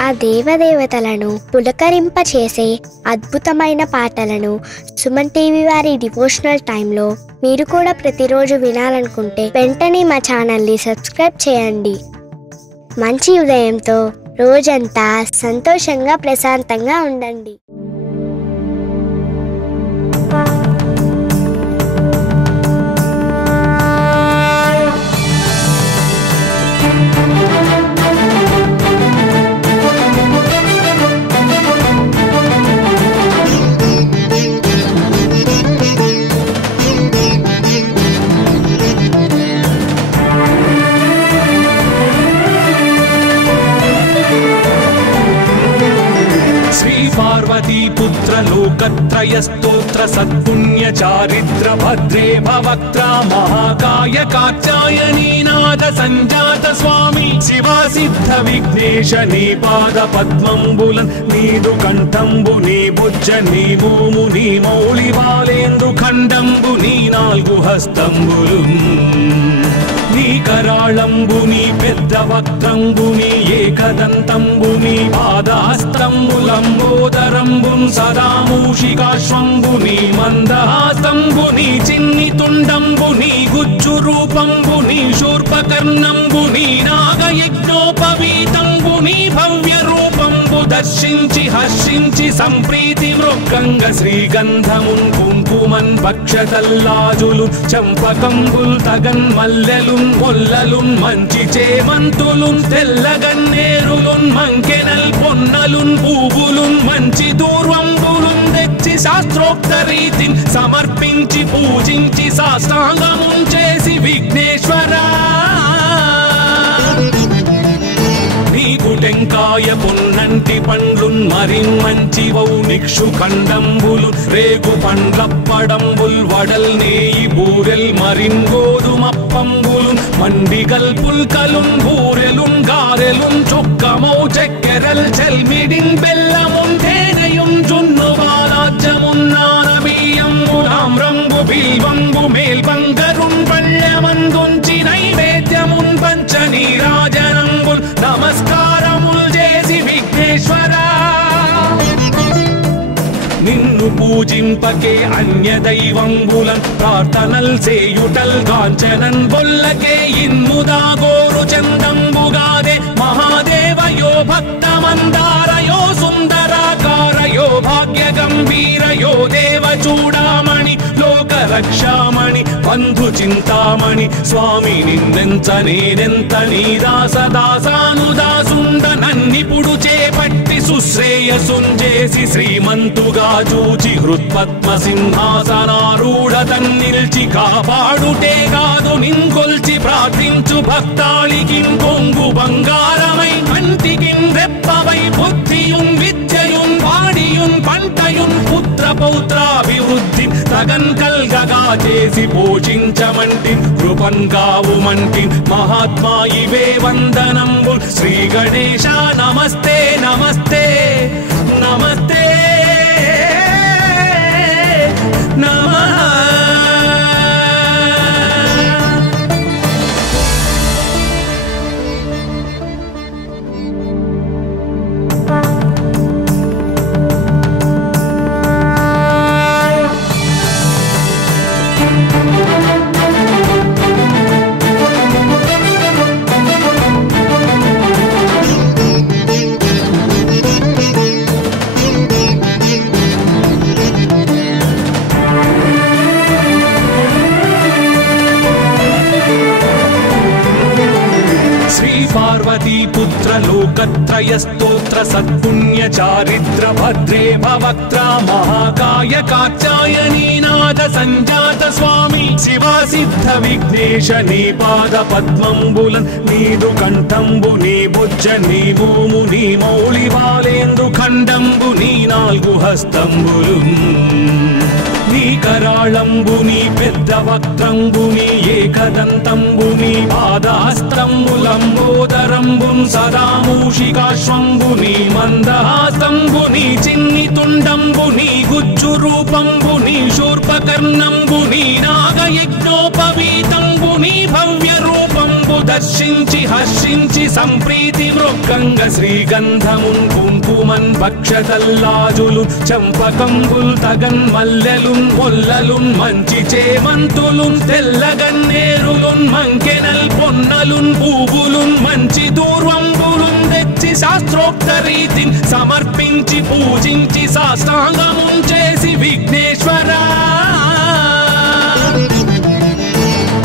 ఆ దేవదేవతలను పులకరింపచేసే అద్భుతమైన పాటలను సుమన్ టీవీ వారి డివోషనల్ టైంలో మీరు కూడా ప్రతిరోజు వినాలనుకుంటే వెంటనే మా ఛానల్ని సబ్స్క్రైబ్ చేయండి. మంచి ఉదయంతో రోజంతా సంతోషంగా ప్రశాంతంగా ఉండండి. पार्वती पुत्र लोकत्रय स्तोत्र सत्पुण्य चारित्र भद्रे भवक्त्रा महाकाय कात्यायनी नाद संजात स्वामी शिवा सिद्ध विघ्नेश नी पाद पद्मंबुलन नीदु कंठंबु नी भुज नी भूमु नी मौळि बालेंदु खंडंबु नी नाल्गु हस्तंबुलु నీ కరాళంబుని పెద్ద వక్త్రంబుని ఏకదంతంబుని పాదహస్తంబులంబోదరంబున్ సదా మూషికాశ్వంబుని మందహాస్తంబుని చిన్ని తుండంబుని గుజ్జు రూపంబుని శూర్పకర్ణంబుని నాగయజ్ఞోపవీతంబుని భవ్య రూపంబు దర్శించి హర్షించి సంప్రీతి మృక్కంగ శ్రీగంధమున్ కుంకుమన్ భక్షతల్లాజులు చంపకంబుల్ తగన్ మల్లెలు మొల్లలున్ మంచి చేమంతులున్ తెల్లగన్నేరులున్ మంకెనల్ పొన్నలున్ పూవులున్ మంచి దూర్వంబులున్ తెచ్చి శాస్త్రోక్త రీతిని సమర్పించి పూజించి సాష్టాంగమున్ చేసి విఘ్నేశ్వరా నీకు టెంకాయ పొన్నంటి పండ్లున్ మరిన్ మంచి వౌ నిక్షు ఖండంబులు రేగు పండ్లప్పడంబుల్ వడల్ నేయి బూరెల్ మరిన్ గోధుమప్పంబులు మండిగల్ పుల్కలున్ బూరెలున్ గారెలున్ చొక్కమౌ చెక్కెరల్ చెల్మిడిన్ బెల్లమున్ తేనెయున్ జున్ను బాలాజ్యమున్ నానబియ్యంబులామ్రంబు బిల్వంబు మేల్బంగరున్ పళ్ళమందుంచి నైవేద్యమున్ పంచ నీరాజనంబుల్ నమస్కారముల్ చేసి విఘ్నేశ్వరా నిన్ను పూజింపకే అన్య దైవంబులన్ ప్రార్థనల్ సేయుటల్ కాంచనన్ బొల్లకే ఇన్ముదా గోరు చందంబుగాదే మహాదేవయో భక్తమందారయో సుందరాకారయో భాగ్య గంభీరయో దేవ చూడామణి లోక రక్షామణి బంధు చింతామణి స్వామి నిన్నెంత నేనెంత నీ దాసదాసానుదాసుండ నన్నిపుడు చేపట్టి సుశ్రేయసుంజేసి శ్రీమంతుగా చూచి హృత్పద్మ సింహాసనారూఢ తన్నిల్చి కాపాడుటే కాదు నింకొల్చి ప్రార్థించు భక్తాళికి కొంగు బంగారమై కంటికి రెప్పవై బుద్ధియున్ విద్యయున్ వాడియున్ పంటయున్ పుత్ర పౌత్రాభివృద్ధి తగన్ కల్గగా చేసి పోషించమంటి కృపన్ కావుమంటి మహాత్మా ఇవే వందనంబుల్ శ్రీ గణేశ నమస్తే నమస్తే నమస్తే నమః. पार्वती पुत्र लोकत्रय स्तोत्र सत्पुण्य चारित्र भद्रे भवक्त्रा महाकाय कात्यायनी नाद संजात स्वामी शिवा सिद्ध विघ्नेश नी पाद पद्मंबुलन नीदु कंठंबु नी भुज नी भूमु नी मौळि बालेंदु खंडंबु नी नाल्गु हस्तंबुलु నీ కరాళంబుని పెద్ద వక్త్రంబుని ఏకదంతంబుని పాదహస్తంబులంబోదరంబున్ సదా మూషికాశ్వంబుని మందహాస్తంబుని చిన్ని తుండంబుని గుజ్జు రూపంబుని శూర్పకర్ణంబుని నాగయజ్ఞోపవీతంబుని భవ్య రూపం రూపంబు దర్శించి హర్షించి సంప్రీతి మృక్కంగ శ్రీగంధమున్ కుంకుమన్ భక్షతల్లాజులు చంపకంబుల్ తగన్ మల్లెలున్ మొల్లలున్ మంచి చేమంతులున్ తెల్లగన్నేరులున్ మంకెనల్ పొన్నలున్ పూవులున్ మంచి దూర్వంబులున్ తెచ్చి శాస్త్రోక్త రీతిని సమర్పించి పూజించి సాష్టాంగమున్ చేసి విఘ్నేశ్వరా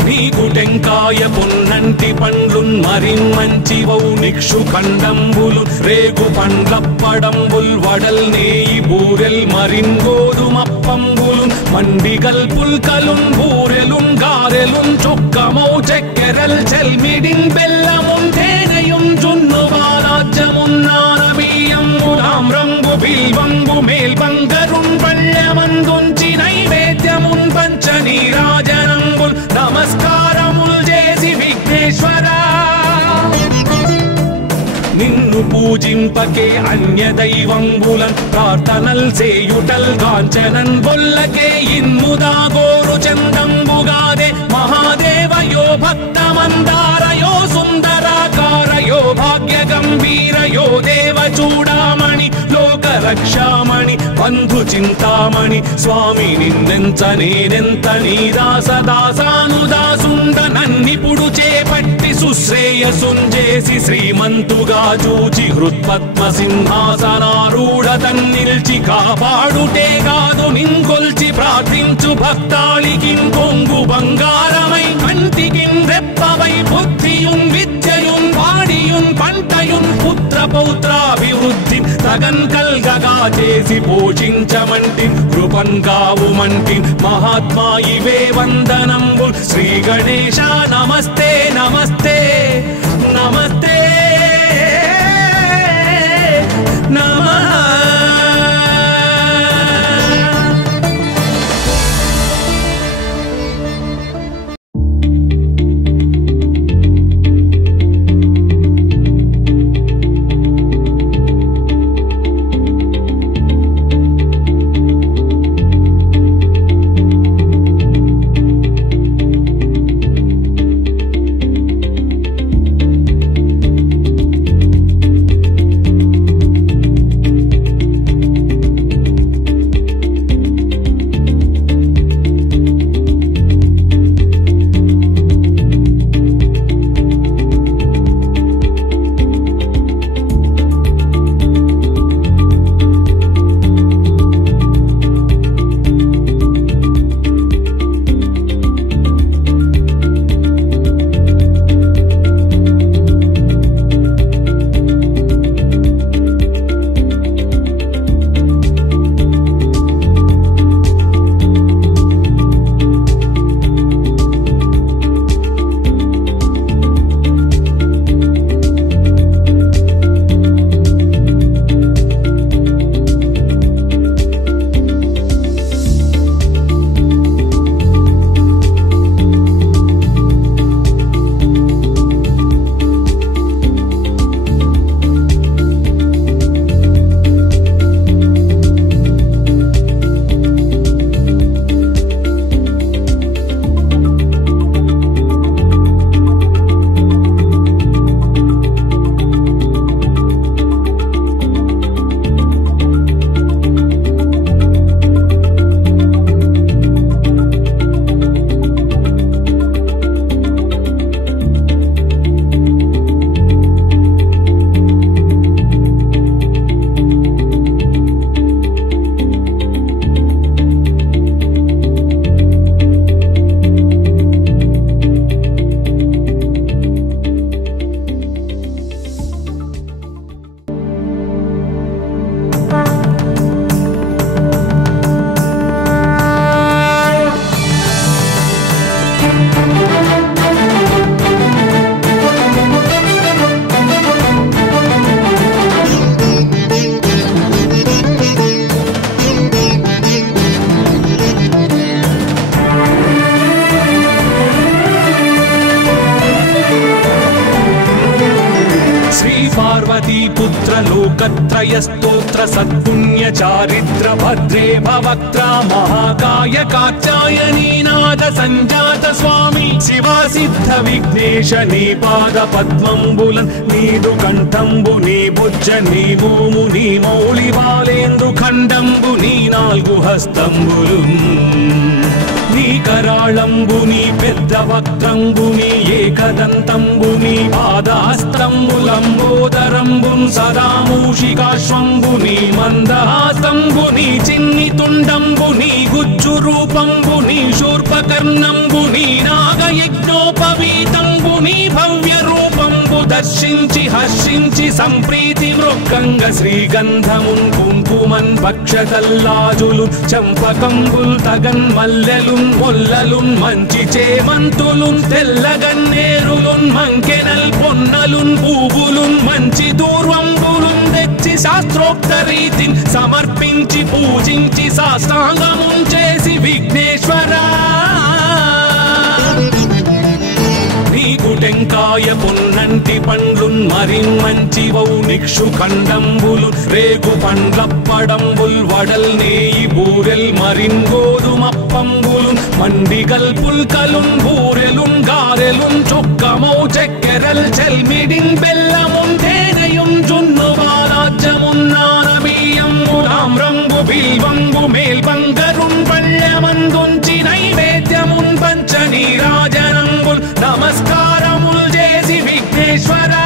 నీకు టెంకాయ పొన్నంటి పండ్లున్ మరిన్మంచివౌ నిక్షు ఖండంబులు రేగు పండ్లప్పడంబుల్ వడల్ నేయి బూరెల్ మరిన్ గోధుమప్పంబులు మండిగల్ పుల్కలున్ బూరెలున్ గారెలున్ చొక్కమౌ చెక్కెరల్ చెల్మిడిన్ బెల్లమున్ తేనెయున్ జున్ను వారాజ్యమున్ నానబియ్యంబు తామ్రంబు బిల్వంబు మేల్బంగరున్ పళ్ళెమందుంచి నైవేద్యమున్ పంచ నీరాజనంబుల్ నమస్కారముల్ చేసి విఘ్నేశ్వరా నిన్ను పూజింపకే అన్య దైవంబులన్ ప్రార్థనల్ సేయుటల్ కాంచనన్ బొల్లకే ఇన్ముదా గోరు చందంబుగాదే మహాదేవయో భక్తమందారయో సుందరాకారయో భాగ్య గంభీరయో దేవ చూడామణి లోక రక్షామణి బంధు చింతామణి స్వామి నిన్నెంత నేనెంత నీ దాసదాసానుదాసుండ నన్నిపుడు చేపట్టి సుశ్రేయసుంజేసి శ్రీమంతుగా చూచి హృత్పద్మ సింహాసనారూఢ తన్నిల్చి కాపాడుటే కాదు నింకొల్చి ప్రార్థించు భక్తాళికిన్ కొంగు బంగారమై కంటికిన్ రెప్పవై బుద్ధియున్ విద్యయున్ వాడియున్ పంటయున్ పుత్ర పౌత్రాభివృద్ధి తగన్ కల్గగా చేసి పోషించమంటి కృపన్ కావుమంటి మహాత్మా ఇవే వందనంబు శ్రీ గణేశ నమస్తే నమస్తే నమస్తే నమః पार्वती पुत्र लोकत्रय स्तोत्र सत्पुण्य चारित्र भद्रे भवक्त्रा महाकाय कात्यायनी नाद संजात स्वामी शिवा सिद्ध विघ्नेश नी पाद पद्मंबुलन् नीदु कंठंबु नी बुज्ज नी भूमु नी मौళి బాలేంద్రు ఖండంబు నీ నాలుగు హస్తంబులున్ నీ కరాళంబుని పెద్ద వక్త్రంబుని ఏకదంతంబుని పాదహస్తంబులంబోదరంబున్ సదా మూషికాశ్వంబుని మందహాస్తంబుని చిన్ని తుండంబుని గుజ్జు రూపంబుని శూర్పకర్ణంబుని నాగయజ్ఞోపవీతంబుని భవ్య రూపంబు దర్శించి హర్షించి సంప్రీతి మృక్కంగ శ్రీగంధమున్ కుంకుమన్ భక్షతల్లాజులు చంపకంబుల్ తగన్ మల్లెలున్ మొల్లలున్ మంచి చేమంతులున్ తెల్లగన్నేరులున్ మంకెనల్ పొన్నలున్ పూవులున్ మంచి దూర్వంబులున్ తెచ్చి శాస్త్రోక్త రీతిని సమర్పించి పూజించి సాష్టాంగమున్ చేసి విఘ్నేశ్వరా టెంకాయ పొన్నంటి పండ్లున్ మరిన్ మంచి వౌ నిక్షు ఖండంబులు రేగు పండ్లప్పడంబుల్ వడల్ నేయి బూరెల్ మరిన్ గోధుమప్పంబులు మండిగల్ పుల్కలున్ బూరెలున్ గారెలున్ చొక్కమౌ చక్కెరల్ చెల్మిడిన్ బెల్లమున్ తేనెయున్ జున్ను బాలాజ్యమున్ నానబియ్యంబు తామ్రంబు బిల్వంబు మేల్బంగరున్ పళ్ళమందుంచి నైవేద్యమున్ పంచ నీరాజనంబుల్ నమస్కారముల్ చేసి విఘ్నేశ్వరా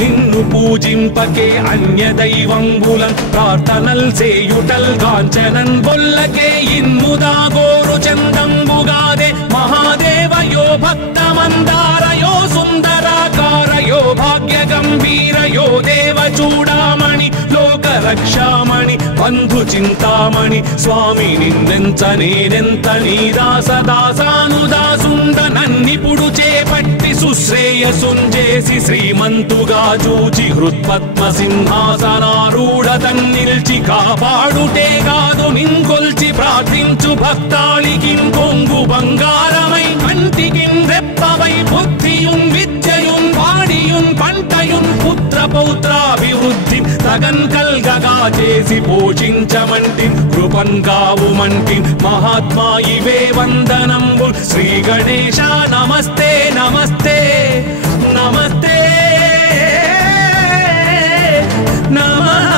నిన్ను పూజింపకే అన్య దైవంబులన్ ప్రార్థనల్ చేయుటల్ కాంచనన్ బొల్లకే ఇన్ముదా గోరు చందంబుగాదే మహాదేవయో భక్తమందారయో సుందరాకారయో భాగ్య గంభీరయో దేవ చూడామణి లోక రక్షామణి బంధు చింతామణి స్వామి నిన్నెంత నేనెంత నీ దాసదాసానుదాసుండ నన్నిపుడు చేపట్టి సుశ్రేయసుంజేసి శ్రీమంతుగా చూచి హృత్పద్మ సింహాసనారూఢ తన్నిల్చి కాపాడుటే కాదు నింకొల్చి ప్రార్థించు భక్తాళికిన్ కొంగు బంగారమై కంటికిన్ రెప్పవై బుద్ధియున్ విద్యయున్ వాడియున్ పంటయున్ పుత్ర పౌత్రాభివృద్ధి తగన్ కల్గగా చేసి పోషించమంటి కృపన్ కావుమంటి మహాత్మా ఇవే వందనంబుల్ శ్రీ గణేశ నమస్తే నమస్తే నమస్తే నమః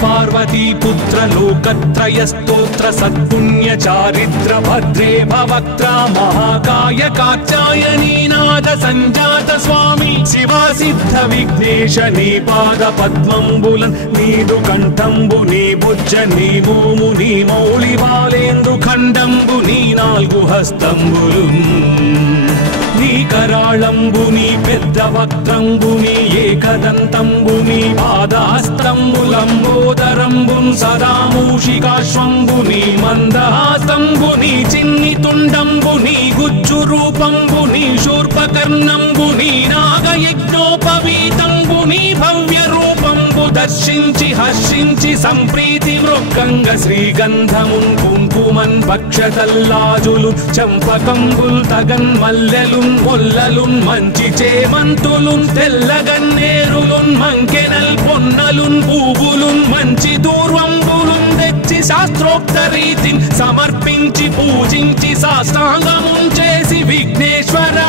पार्वती पुत्र लोकत्रय स्तोत्र सत्पुण्य चारित्र भद्रे भवक्त्रा महाकाय कात्यायनी नाद संजात स्वामी शिवा सिद्ध विघ्नेश नी पाद पद्मंबुलन् नीदु कंठंबु नी बुज्ज नी भूमु नी मौళి బాలేంద్రు ఖండంబు నీ నాలుగు హస్తంబులున్ నీ కరాళంబుని పెద్ద వక్త్రంబుని ఏకదంతంబుని పాదహస్తంబులంబోదరంబున్ సదా మూషికాశ్వంబుని మందహాస్తంబుని చిన్ని తుండంబుని గుజ్జు రూపంబుని శూర్పకర్ణంబుని నాగయజ్ఞోపవీతంబుని భవ్య రూపంబు దర్శించి హర్షించి సంప్రీతి మృక్కంగ శ్రీగంధమున్ కుంకుమన్ భక్షతల్లాజులు చంపకంబుల్ తగన్ మల్లెలున్ మొల్లలున్ మంచి చేమంతులున్ తెల్లగన్నేరులున్ మంకెనల్ పొన్నలున్ పూవులున్ మంచి దూర్వంబులున్ తెచ్చి శాస్త్రోక్త రీతిని సమర్పించి పూజించి సాష్టాంగమున్ చేసి విఘ్నేశ్వరా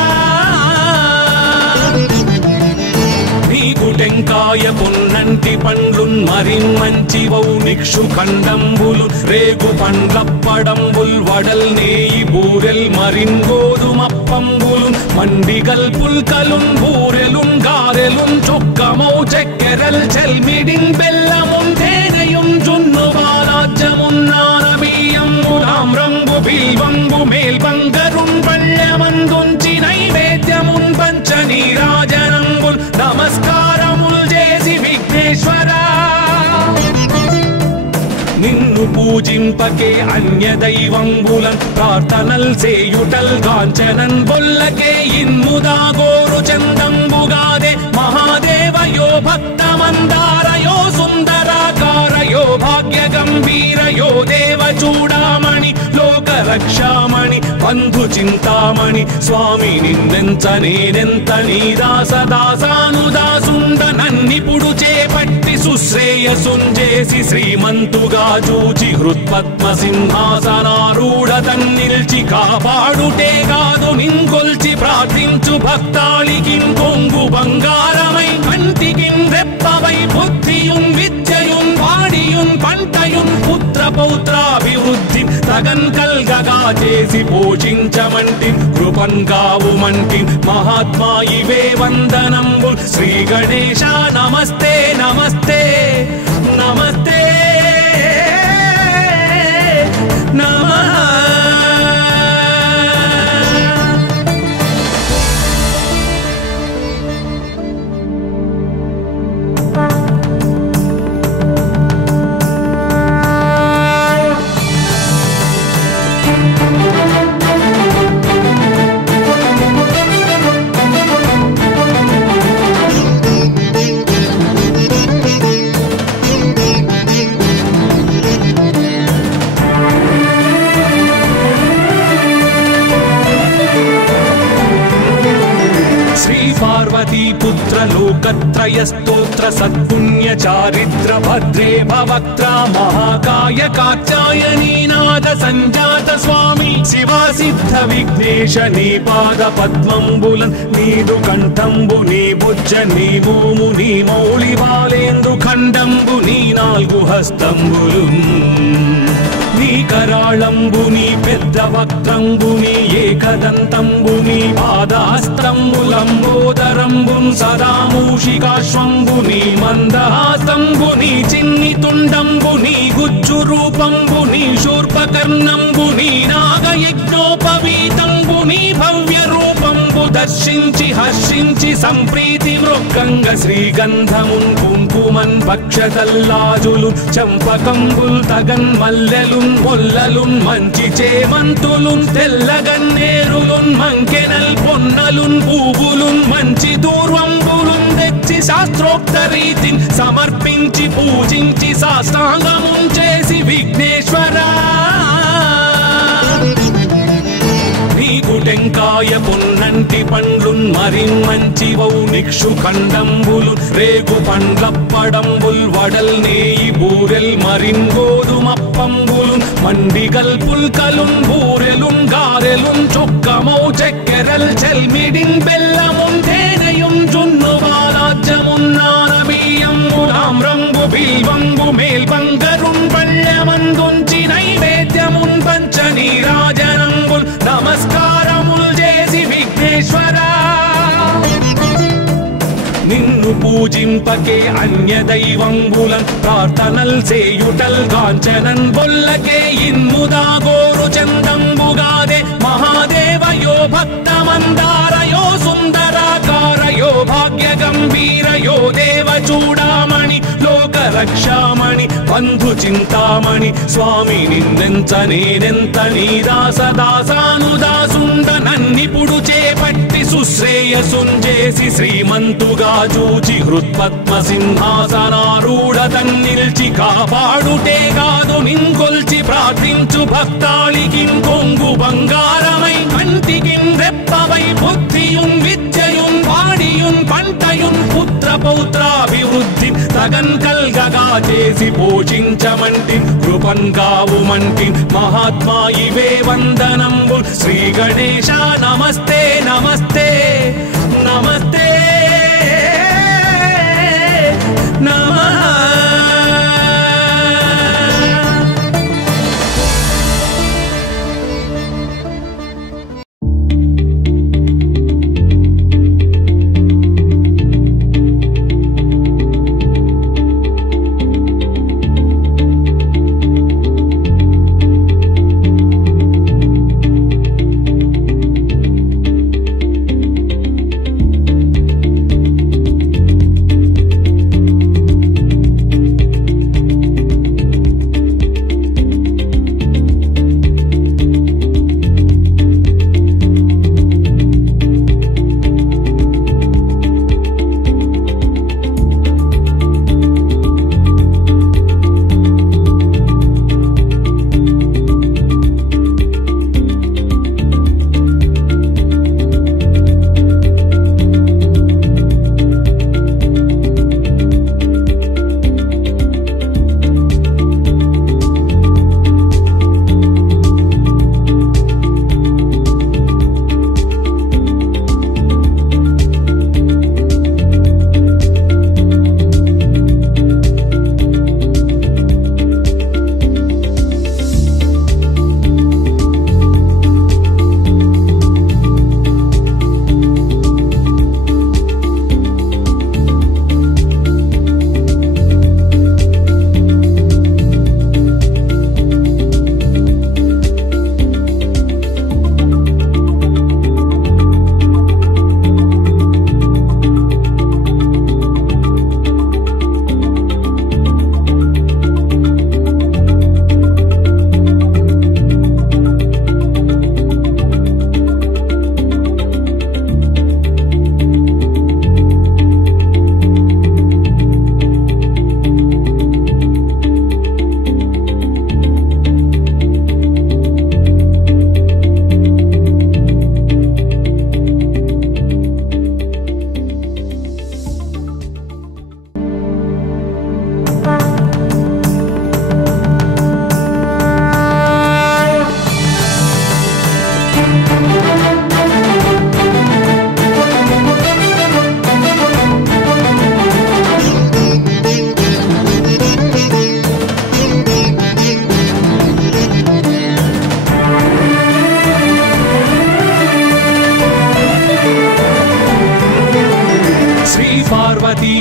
టెంకాయ పొన్నంటి పండ్లున్ మరిన్ మంచి వౌ నిక్షు ఖండంబులు రేగు పండ్లప్పడంబుల్ వడల్ నేయి బూరెల్ మరిన్ గోధుమప్పంబులు మండిగల్ పుల్కలున్ బూరెలున్ గారెలున్ చొక్కమౌ చక్కెరల్ చెల్మిడిన్ బెల్లమున్ తేనెయున్ జున్ను బాలాజ్యమున్ నానబియ్యంబులా తామ్రంబు బిల్వంబు మేల్బంగరున్ పళ్ళమందుంచి నైవేద్యమున్ పంచ నీరాజనంబుల్ నమస్కారముల్ చేసి విఘ్నేశ్వరా నిన్ను పూజింపకే అన్య దైవంబులన్ ప్రార్థనల్ సేయుటల్ కాంచనన్ బొల్లకే ఇన్ముదా గోరు చందంబుగాదే మహాదేవయో భక్తమందారయో సుందరాకారయో భాగ్య గంభీరయో దేవ చూడామణి లోక రక్షామణి బంధు చింతామణి స్వామి నిన్నెంత నేనెంత నీ దాసదాసానుదాసుండ నన్నిపుడు చేపట్టి సుశ్రేయసుంజేసి శ్రీమంతుగా చూచి హృత్పద్మ సింహాసనారూఢ తన్నిల్చి కాపాడుటే కాదు నింకొల్చి ప్రార్థించు భక్తాళికిం కొంగు బంగారమై కంటికిం రెప్పవై బుద్ధియుం విద్యయుం వాడియుం పంటయుం పుత్ర పౌత్రాభివృద్ధి తగన్ కల్గగా చేసి పోషించమంటి కృపన్ కావుమంటి మహాత్మా ఇవే వందనంబు శ్రీ గణేశ నమస్తే నమస్తే నమస్తే నమః पुत्र लोकत्रय स्तोत्र सत्पुण्य चारिद्र भद्रे भवक्त्रा महाकाय कात्यायनी नाद संजात स्वामी शिवा सिद्ध विघ्नेश नी पाद पद्मंबुलन नीदु कंठंबु नी बुज्ज नी भूमु नी मौळि बालेंदु खंडंबु नी नाल्गु हस्तंबुलुन నీ కరాళంబుని పెద్ద వక్త్రంబుని ఏకదంతంబుని పాదహస్తంబులంబోదరంబున్ సదా మూషికాశ్వంబుని మందహాసంబుని చిన్ని తుండంబుని గుజ్జు రూపంబుని శూర్పకర్ణంబుని నాగయజ్ఞోపవీతంబుని భవ్య రూపంబు దర్శించి హర్షించి సంప్రీతి మృక్కంగ శ్రీగంధమున్ కుంకుమన్ పక్షతల్లాజులు చంపకంబుల్ తగన్ మల్లెలున్ మొల్లలున్ మంచి చేమంతులున్ తెల్లగన్నేరులున్ మంకెనల్ పొన్నలున్ పూవులున్ మంచి దూర్వంబులున్ తెచ్చి శాస్త్రోక్త రీతిని సమర్పించి పూజించి సాష్టాంగమున్ చేసి విఘ్నేశ్వరా నీకు టెంకాయ పొన్నంటి పండ్లున్ మరిన్మంచివౌ నిక్షు ఖండంబులు రేగు పండ్లప్పడంబుల్ వడల్ నేయి బూరెల్ మరిన్ గోధుమప్పంబులు మండిగల్ పుల్కలున్ బూరెలున్ గారెలున్ చొక్కమౌ చెక్కెరల్ చెల్మిడిన్ బెల్లమున్ తేనెయుం జున్ను బాలాజ్యమున్ నానబియ్యంబులామ్రంబు బిల్వంబు మేల్బంగరున్ పళ్ళమందుంచి నైవేద్యమున్ పంచ నీరాజనంబుల్ నమస్కారముల్ చేసి విఘ్నేశ్వరా నిన్ను పూజింపకే అన్య దైవంబులన్ ప్రార్థనల్ సేయుటల్ కాంచనన్ బొల్లకే ఇన్ముదా గోరు చందంబుగాదే మహాదేవయో భక్తమందారయో సుందరాకారయో భాగ్య గంభీరయో దేవ చూడామణి లోక రక్షామణి బంధు చింతామణి స్వామి నిన్నెంత నేనెంత నీ దాసదాసానుదాసుండ నన్నిపుడు చేపట్టి సుశ్రేయసుంజేసి శ్రీమంతుగా చూచి హృత్పద్మ సింహాసనారూఢ తన్నిల్చి కాపాడుటే కాదు నింకొల్చి ప్రార్థించు భక్తాళికిం కొంగు బంగారమై కంటికిం రెప్పవై బుద్ధియుం విద్యయుం వాడియుం పంటయుం పుత్ర పౌత్రాభివృద్ధి తగన్ కల్గగా చేసి పోషించమంటి కృపన్ కావుమంటి మహాత్మా ఇవే వందనంబు శ్రీ గణేశ నమస్తే నమస్తే నమస్తే నమః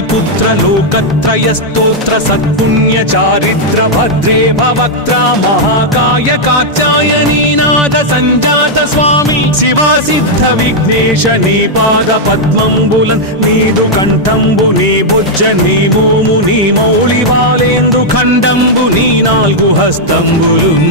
पुत्र लोकत्रय स्तोत्र सत्पुण्य चारिद्र भद्रे भवक्त्रा महाकाय कात्यायनी नाद संजात स्वामी शिवा सिद्ध विघ्नेश नी पाद पद्मंबुलन नीदु कंठंबु नी भुज नी भूमु नी मौళి బాలేందు ఖండంబు నీ నాలుగు హస్తంబులున్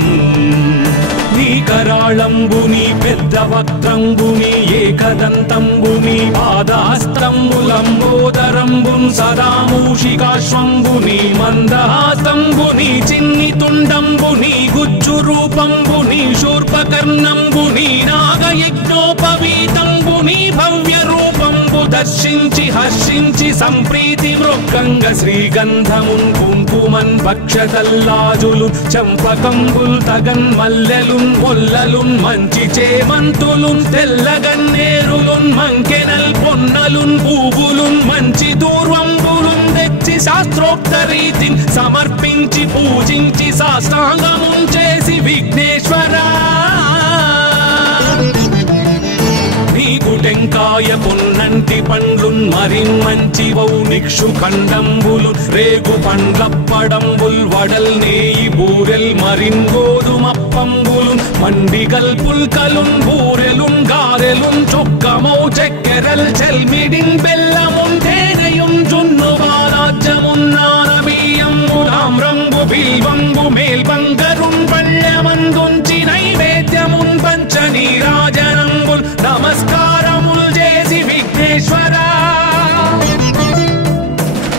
నీ కరాళంబుని పెద్ద వక్త్రంబుని ఏకదంతంబుని పాదహస్తంబులంబోదరంబున్ సదా మూషికాశ్వంబుని మందహాసంబుని చిన్ని తుండంబుని గుజ్జు రూపంబుని శూర్పకర్ణంబుని నాగయజ్ఞోపవీతంబుని భవ్య రూపంబు దర్శించి హర్షించి సంప్రీతి మృక్కంగ శ్రీగంధమున్ కుంకుమన్ భక్షతల్లాజులు చంపకంబుల్ తగన్ మల్లెలున్ మొల్లలున్ మంచి చేమంతులున్ తెల్లగన్నేరులున్ మంకెనల్ పొన్నలున్ పూవులున్ మంచి దూర్వంబులున్ తెచ్చి శాస్త్రోక్త రీతిని సమర్పించి పూజించి సాష్టాంగమున్ చేసి విఘ్నేశ్వరా నీకు టెంకాయ పొన్నంటి పండ్లున్ మరిన్మంచివౌ నిక్షు ఖండంబులు రేగు పండ్లప్పడంబుల్ వడల్ నేయి బూరెల్ మరిన్ గోధుమప్పంబులు మండిగల్ పుల్కలున్ బూరెలున్ గారెలున్ చొక్కమౌ చెక్కెరల్ చెల్మిడిన్ బెల్లమున్ తేనెయున్ జున్ను బాలాజ్యమున్ నానబియ్యంబు తామ్రంబు బిల్వంబు మేల్బంగరున్ పళ్ళెమందుంచి నైవేద్యమున్ పంచ నీరాజనంబుల్ నమస్కారముల్ చేసి విఘ్నేశ్వరా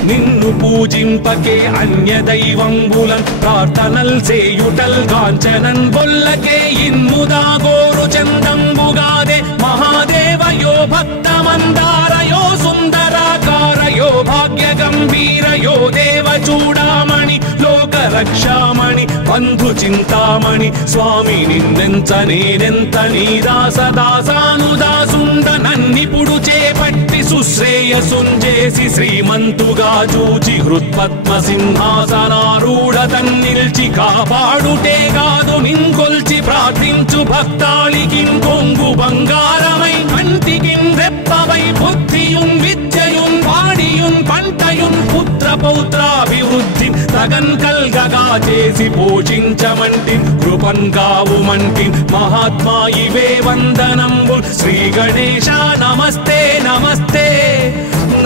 నిన్ను పూజింపకే అన్య దైవంబులన్ ప్రార్థనల్ సేయుటల్ కాంచనన్ బొల్లకే ఇన్ముదా గోరు చందంబుగాదే మహాదేవయో భక్తమందారయో సుందరాకారయో భాగ్య గంభీరయో దేవ చూడామణి లోక రక్షామణి బంధు చింతామణి స్వామి నిన్నెంత నేనెంత నీ దాసదాసానుదాసుండ నన్నిపుడు చేపట్టి సుశ్రేయసుంజేసి శ్రీమంతుగా చూచి హృత్పద్మ సింహాసనారూఢ తన్నిల్చి కాపాడుటే కాదు నిన్కొల్చి ప్రార్థించు భక్తాళికిన్ కొంగు బంగారమై కంటికిన్ రెప్పవై బుద్ధియున్ విద్యయున్ వాడియున్ పంటయున్ పుత్ర పౌత్రాభివృద్ధి తగన్ కల్గగా చేసి పోషించమంటి కృపన్ కావుమంటి మహాత్మా ఇవే వందనంబు శ్రీ గణేశ నమస్తే నమస్తే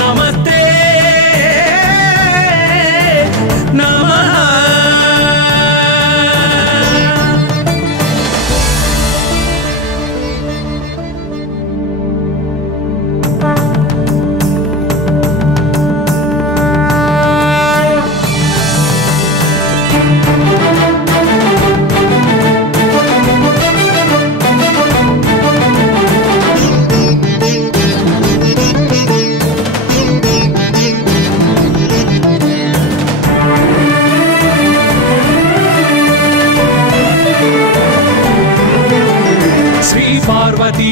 నమస్తే నమః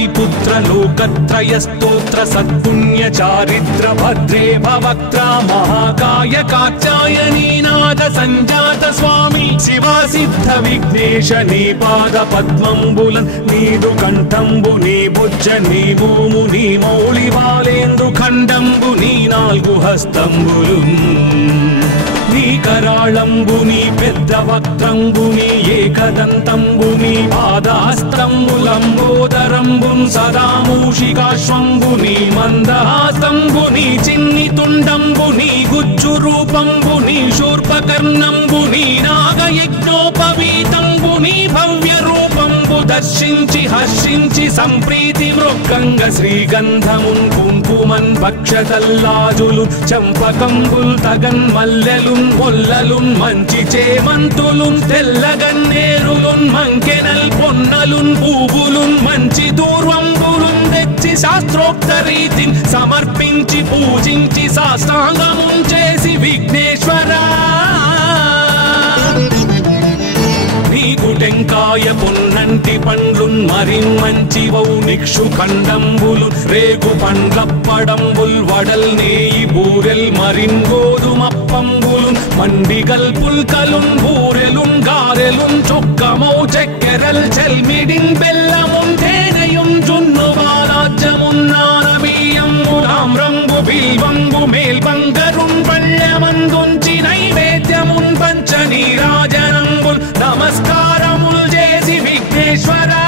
पुत्र लोकत्रय स्तोत्र सत्पुण्य चारिद्र भद्रे भवक्त्रा महाकाय कात्यायनी नाद संजात स्वामी शिवा सिद्ध विघ्नेश नी पाद पद्मंबुलन नीदु कंठंबु नी भुज नी भूमु नी मौళి బాలేందు ఖండంబు నీ నాలుగు హస్తంబులున్ నీ కరాళంబుని పెద్ద వక్త్రంబుని ఏకదంతంబుని పాదహస్తంబులంబోదరంబున్ సదా మూషికాశ్వంబుని మందహాసంబుని చిన్ని తుండంబుని గుజ్జు రూపంబుని శూర్పకర్ణంబుని నాగయజ్ఞోపవీతంబుని భవ్య రూపంబు దర్శించి హర్షించి సంప్రీతి మృక్కంగ శ్రీగంధమున్ కుంకుమన్ భక్షతల్లాజులు చంపకంబుల్ తగన్ మల్లెలున్ మొల్లలున్ మంచి చేమంతులున్ తెల్లగన్నేరులున్ మంకెనల్ పొన్నలున్ పూవులున్ మంచి దూర్వంబులున్ తెచ్చి శాస్త్రోక్త రీతిని సమర్పించి పూజించి సాష్టాంగమున్ చేసి విఘ్నేశ్వరా నీకు టెంకాయ పొన్నంటి పండ్లున్ మరిన్ మంచివౌ నిక్షు ఖండంబులు రేగు పండ్లప్పడంబుల్ వడల్ నేయి బూరెల్ మరిన్ గోధుమప్పంబులు మండిగల్ పుల్కలున్ బూరెలున్ గారెలున్ చొక్కమౌ చెక్కెరల్ చెల్మిడిన్ బెల్లమున్ తేనెయున్ జున్ను బాలాజ్యమున్ నానబియ్యంబులాం రంగు బిల్వంబు మేల్బంగరున్ పళ్ళమందుంచి నైవేద్యమున్ పంచనీరాజనంబుల్ నమస్కారముల్ చేసి విఘ్నేశ్వరా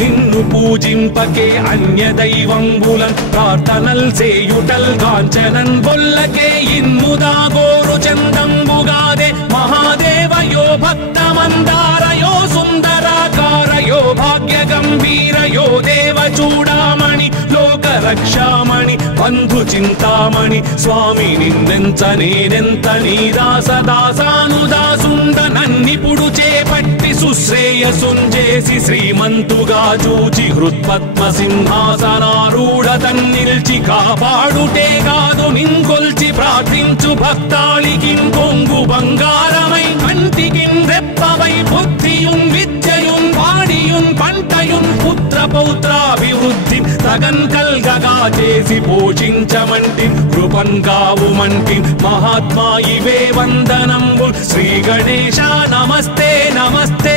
నిన్ను పూజింపకే అన్య దైవంబులన్ ప్రార్థనల్ సేయుటల్ కాంచనన్ బొల్లకే ఇన్ముదా గోరు చందంబుగాదే మహాదేవయో భక్తమందారయో సుందరాకారయో భాగ్య గంభీరయో దేవ చూడామణి లోక రక్షామణి బంధు చింతామణి స్వామి నిన్నెంత నేనెంత నీ దాసదాసానుదాసుండ నన్నిపుడు చేపట్టి సుశ్రేయసుంజేసి శ్రీమంతుగా చూచి హృత్పద్మ సింహాసనారూఢ తన్నిల్చి కాపాడుటే కాదు నింకొల్చి ప్రార్థించు భక్తాళికిం కొంగు బంగారమై కంటికిం రెప్పవై బుద్ధియున్ విద్యయున్ వాడియున్ పంటయున్ పుత్ర పౌత్రాభివృద్ధి తగన్ కల్గగా చేసి పోషించమంటి కృపన్ కావుమంటి మహాత్మా ఇవే వందనంబు శ్రీ గణేశ నమస్తే నమస్తే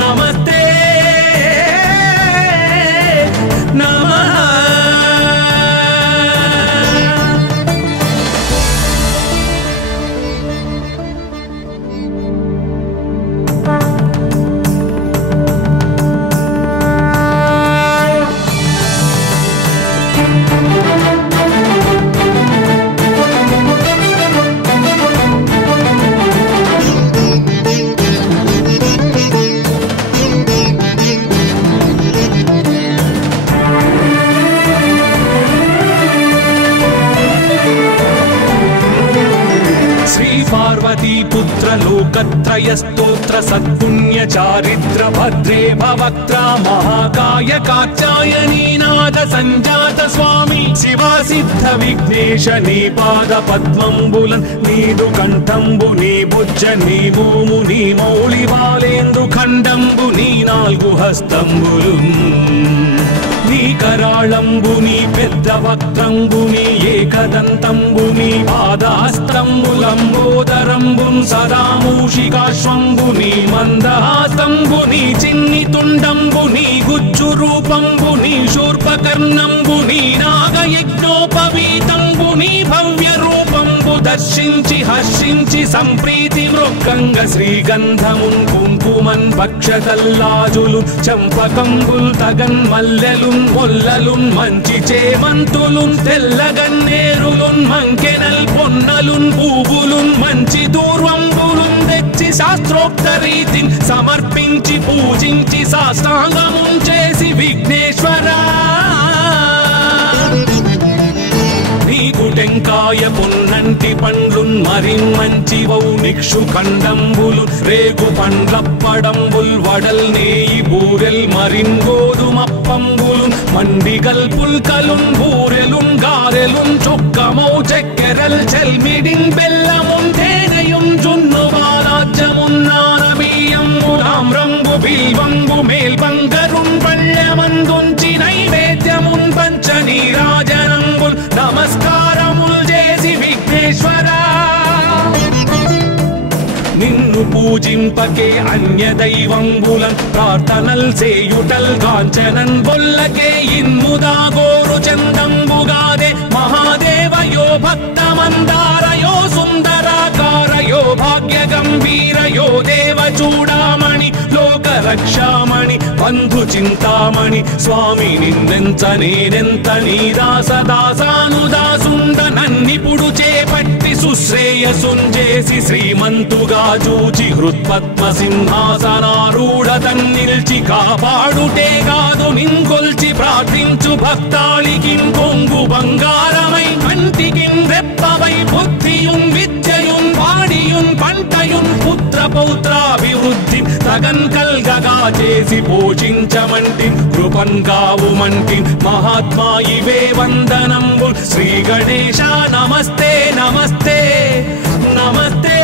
నమస్తే నమః पुत्र लोकत्रय स्तोत्र सत्पुण्य चारिद्र भद्रे भवक्त्रा महाकाय कात्यायनी नाद संजात स्वामी शिवा सिद्ध विघ्नेश नी पाद पद्मंबुलन नीदु कंठंबु नी भुज नी भूमु नी मौळि बालेंदु खंडंबु नी नाल्गु हस्तंबुलुन् నీ కరాళంబుని పెద్ద వక్త్రంబుని ఏకదంతంబుని పాదహస్తంబులంబోదరంబున్ సదా మూషికాశ్వంబుని మందహాసంబుని చిన్ని తుండంబుని గుజ్జు రూపంబుని శూర్పకర్ణంబుని నాగయజ్ఞోపవీతంబుని భవ్య రూపంబు దర్శించి హర్షించి సంప్రీతి మృక్కంగ శ్రీగంధమున్ కుంకుమన్ భక్షతల్లాజులు చంపకంబుల్ తగన్ మల్లెలున్ మొల్లలున్ మంచి చేమంతులున్ తెల్లగన్నేరులున్ మంకెనల్ పొన్నలున్ పూవులున్ మంచి దూర్వంబులున్ తెచ్చి శాస్త్రోక్త రీతిని సమర్పించి పూజించి సాష్టాంగమున్ చేసి విఘ్నేశ్వరా నీకు టెంకాయ పొన్నంటి పండ్లున్ మరిన్ మంచివౌ నిక్షు ఖండంబులు రేగు పండ్లప్పడంబుల్ వడల్ నేయి బూరెల్ మరిన్ గోధుమప్పంబులు మండిగల్ పుల్కలున్ బూరెలున్ గారెలున్ చొక్కమౌ చెక్కెరల్ చెల్మిడిన్ బెల్లమున్ తేనెయున్ జున్ను బాలాజ్యమున్ నానబియ్యంబులాం రంగు బిల్వంబు మేల్బంగరున్ పళ్ళమందుంచి నైవేద్యమున్ పంచనీరాజనంబుల్ నమస్కారముల్ చేసి విఘ్నేశ్వరా నిన్ను పూజింపకే అన్య దైవంబులన్ ప్రార్థనల్ సేయుటల్ కాంచనన్ బొల్లకే ఇన్ముదా గోరు చందంబుగాదే మహాదేవయో భక్తమందారయో సుందరాకారయో భాగ్య గంభీరయో దేవ చూడామణి లోక రక్షామణి బంధు చింతామణి స్వామి నిన్నెంత నేనెంత నీ దాసదాసానుదాసుండ నన్నిపుడు చేపట్టి సుశ్రేయసుంజేసి శ్రీమంతుగా చూచి హృత్పద్మ సింహాసనారూఢ తన్నిల్చి కాపాడుటే కాదు నింకొల్చి ప్రార్థించు భక్తాళికిం కొంగు బంగారమై కంటికిం రెప్పవై బుద్ధియున్ విద్యయున్ వాడియున్ పంటయున్ పుత్ర పౌత్రాభివృద్ధి తగన్ కల్గగా చేసి పోషించమంటి కృపన్ కావుమంటి మహాత్మా ఇవే వందనంబు శ్రీ గణేశ నమస్తే నమస్తే నమస్తే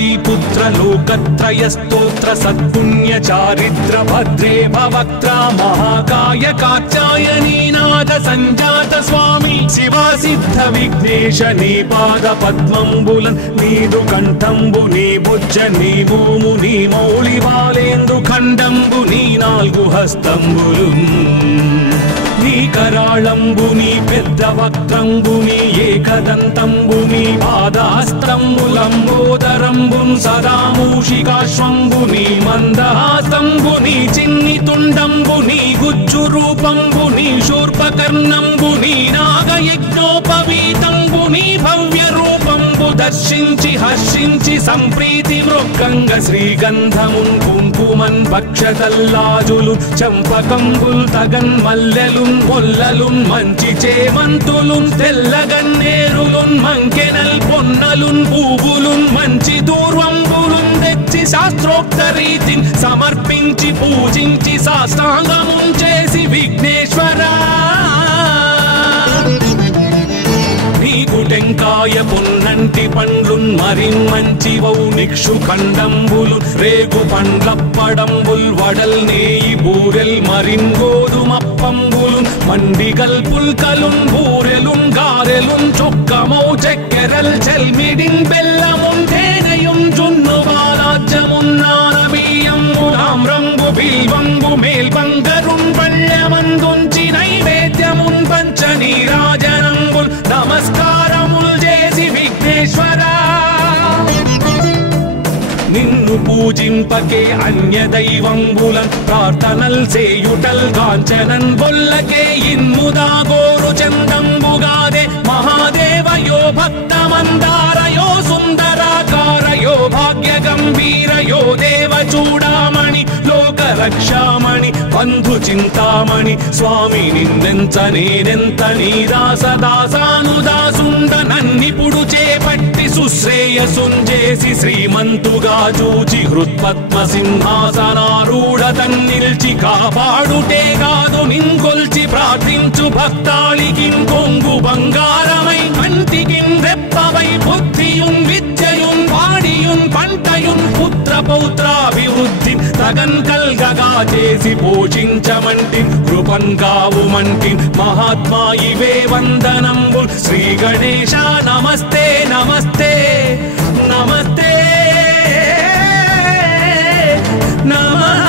पार्वती पुत्र लोकत्रय स्तोत्र सत्पुण्य चारित्र भद्रे भवक्त्रा महाकाय कात्यायनी नाद संजात स्वामी शिवा सिद्ध विघ्नेश नी पाद पद्मंबुलन नीदु कंठंबु नी बुज्ज नी भूमु नी मौళి బాలేందు ఖండంబు నీ నాలుగు హస్తంబులు నీ కరాళంబు నీ పెద్ద వక్త్రంబు నీ ఏకదంతంబు నీ పాదహస్తంబులంబోదరంబు సదా మూషికాశ్వంబు నీ మందహాస్తంబు నీ చిన్ని తుండంబు నీ గుజ్జు రూపంబు నీ శూర్పకర్ణంబు నీ నాగయజ్ఞోపవీతంబు నీ భవ్య రూపంబు దర్శించి హర్షించి సంప్రీతి మృక్కంగ శ్రీగంధమున్ కుంకుమన్ భక్షతల్లాజులు చంపకంబుల్ తగన్ మల్లెలున్ మొల్లలున్ మంచి చేమంతులున్ తెల్లగన్నేరులున్ మంకెనల్ పొన్నలున్ పూవులున్ మంచి దూర్వంబులున్ తెచ్చి శాస్త్రోక్త రీతిని సమర్పించి పూజించి సాష్టాంగమున్ చేసి విఘ్నేశ్వరా టెంకాయ పొన్నంటి పండ్లున్ మరిన్ మంచి వౌ నిక్షు ఖండంబులు రేగు పండ్లప్పడంబుల్ వడల్ నేయి బూరెల్ మరిన్ గోధుమప్పంబులు మండిగల్ పుల్కలున్ బూరెలున్ గారెలున్ చొక్కమౌ చెక్కెరల్ చెల్మిడిన్ బెల్లమున్ తేనెయున్ జున్ను బాలాజ్యమున్ నానబియ్యంబు తామ్రంబు బిల్వంబు మేల్బంగరున్ పళ్ళమందుంచి నైవేద్యమున్ పంచ నీరాజనంబుల్ నమస్కారముల్ చేసి విఘ్నేశ్వరా నిన్ను పూజింపకే అన్య దైవంబులన్ ప్రార్థనల్ సేయుటల్ కాంచనన్ బొల్లకే ఇన్ముదా గోరు చందంబుగాదే మహాదేవయో భక్తమందారయో సుందరాకారయో భాగ్య గంభీరయో దేవ చూడామణి లోక రక్షామణి బంధు చింతామణి స్వామి నిన్నెంత నేనెంత నీ దాసదాసానుదాసుండ నన్నిపుడు చేపట్టి సుశ్రేయసుంజేసి శ్రీమంతుగా చూచి హృత్పద్మ సింహాసనారూఢ తన్నిల్చి కాపాడుటే కాదు నింకొల్చి ప్రార్థించు భక్తాళికిం కొంగు బంగారమై కంటికిం రెప్పవై బుద్ధియున్ విద్యయున్ వాడియున్ పంటయున్ పుత్ర పౌత్రాభివృద్ధి తగన్ కల్గగా చేసి పోషించమంటి కృపన్ కావుమంటి మహాత్మా ఇవే వందనంబుల్ శ్రీ గణేశ నమస్తే నమస్తే నమస్తే నమః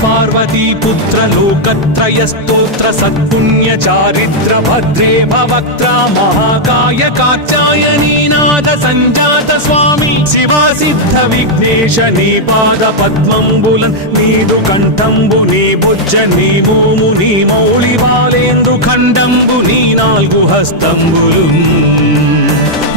पार्वती पुत्र लोकत्रय स्तोत्र सत्पुण्य चारित्र भद्रे भवक्त्रा महाकाय कात्यायनी नाद संजात स्वामी शिवा सिद्ध विघ्नेश नी पाद पद्मंबुलन नीदु कंठंबु नी बुज्ज नी भूमु नी मौళి బాలేందు ఖండంబు నీ నాలుగు హస్తంబులు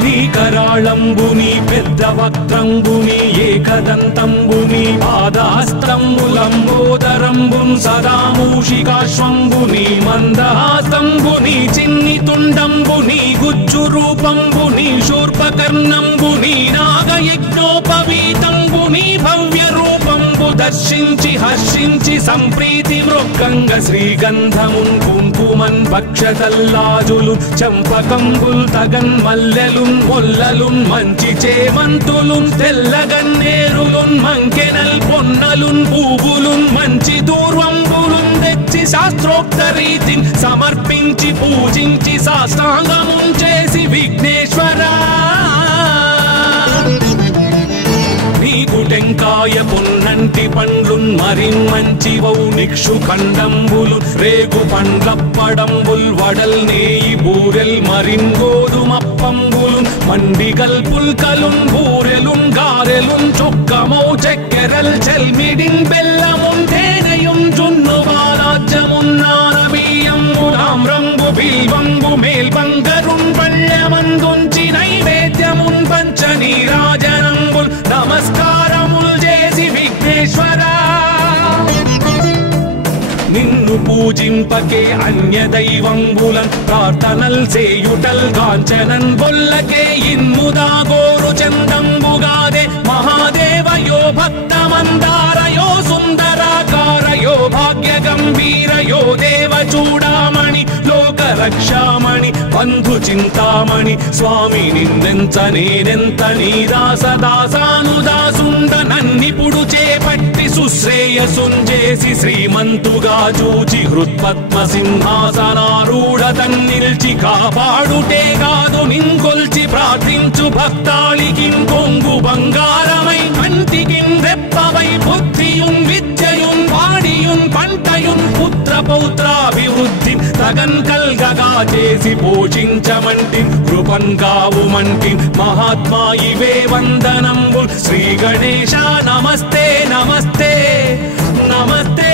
నీ కరాళంబు నీ పెద్ద వక్త్రంబు నీ ఏకదంతంబు నీ పాదహస్తంబులంబోదరంబు సదా మూషికాశ్వంబు నీ మందహాస్తంబు నీ చిన్ని తుండంబు నీ గుజ్జు రూపంబు నీ శూర్పకర్ణంబు నీ నాగయజ్ఞోపవీతంబు నీ భవ్య రూపంబు దర్శించి హర్షించి సంప్రీతి మృక్కంగ శ్రీగంధమున్ కుంకుమన్ భక్షతల్లాజులు చంపకంబుల్ తగన్ మల్లెలున్ మొల్లలున్ మంచి చేమంతులున్ తెల్లగన్నేరులున్ మంకెనల్ పొన్నలున్ పూవులున్ మంచి దూర్వంబులున్ తెచ్చి శాస్త్రోక్త రీతిని సమర్పించి పూజించి సాష్టాంగమున్ చేసి విఘ్నేశ్వరా నీకు టెంకాయ పొన్నంటి పండ్లున్ మరిన్ మంచి వౌ నిక్షు ఖండంబులు రేగు పండ్లప్పడంబుల్ వడల్ నేయి బూరెల్ మరిన్ గోధుమప్పంబులు మండిగల్ పుల్కలున్ బూరెలున్ గారెలున్ చొక్కమౌ చెక్కెరల్ చెల్మిడిన్ బెల్లమున్ తేనెయున్ జున్ను బాలాజ్యమున్ నానబియ్యంబు తామ్రంబు బిల్వంబు మేల్బ నిన్ను పూజింపకే అన్య దైవంబులన్ ప్రార్థనల్ సేయుటల్ కాంచనన్ బొల్లకే ఇన్ముదా గోరు చందంబుగాదే మహాదేవయో భక్తమందారయో సుందరాకారయో భాగ్య గంభీరయో దేవ చూడామణి లోక రక్షామణి బంధు చింతామణి స్వామి నిన్నెంత నేనెంత నీ దాసదాసానుదాసుండ నన్నిపుడు చేపట్టి సుశ్రేయసుంజేసి శ్రీమంతుగా చూచి హృత్పద్మ సింహాసనారూఢ తన్నిల్చి కాపాడుటే కాదు నింకొల్చి ప్రార్థించు భక్తాళికి కొంగు బంగారమై కంటికిన్ రెప్పవై బుద్ధియున్ విద్యయున్ వాడియున్ పంటయున్ పుత్ర పౌత్రాభివృద్ధి తగన్ కల్గగా చేసి పోషించమంటి కృపన్ కావుమంటి మహాత్మా ఇవే వందనంబు శ్రీ గణేశ నమస్తే నమస్తే నమస్తే